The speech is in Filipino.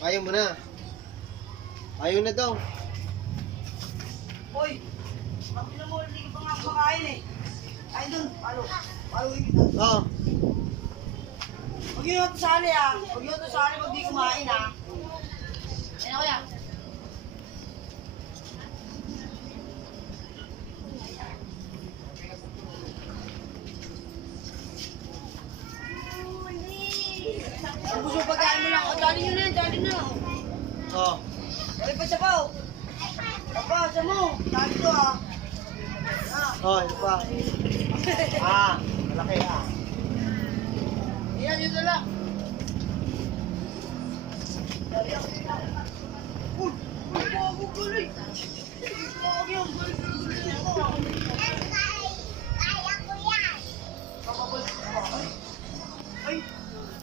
Ayaw mo na. Ayaw na daw. Hoy! Makina mo, hindi ka pa nga kumakain eh. Ay dun, paluin kita. Oo. Huwag yun ito sali ah. Huwag yun ito sali pag di kumain ah. Ayun ako yan. Ang gusto pagkain mo lang. O, dali nyo na yan, dali na. Oo. Dali pa siya pa oh. Papa, siya mo. Dali to ah. Oo, ito pa. Ah, malaki ah. Yan, yun na lang. Dali ako. Uy! Uy, bago guloy! Bago yun, guloy ako. Kaya ko yan. Kapabalik ka ba? Ay!